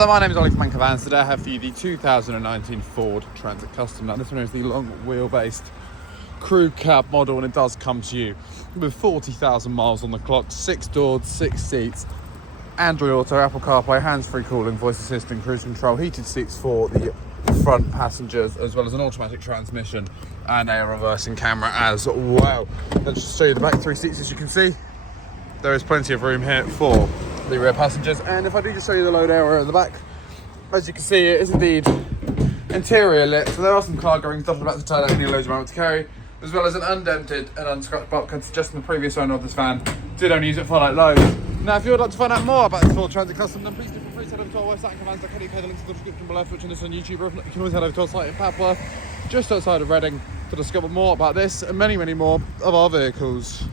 So my name is Ollie from Manca Vans. Today I have for you the 2019 Ford Transit Custom. Now this one is the long wheelbase crew cab model, and it does come to you with 40,000 miles on the clock, 6 doors, 6 seats, Android Auto, Apple CarPlay, hands-free calling, voice assistant, cruise control, heated seats for the front passengers, as well as an automatic transmission and a reversing camera as well. Let's just show you the back 3 seats. As you can see, there is plenty of room here for the rear passengers, and if I do just show you the load area at the back, as you can see, it is indeed interior lit, so there are some cargo stuff about to turn out any loads you might want to carry, as well as an undented and unscratched bulkhead, suggesting the previous owner of this van did only use it for like loads. Now if you would like to find out more about this Ford Transit Custom, then please do feel free to head over to our website, unvans.co.uk. The links in the description below. If you're watching this on YouTube, or if not, you can always head over to our site in Papworth, just outside of Reading, to discover more about this and many more of our vehicles.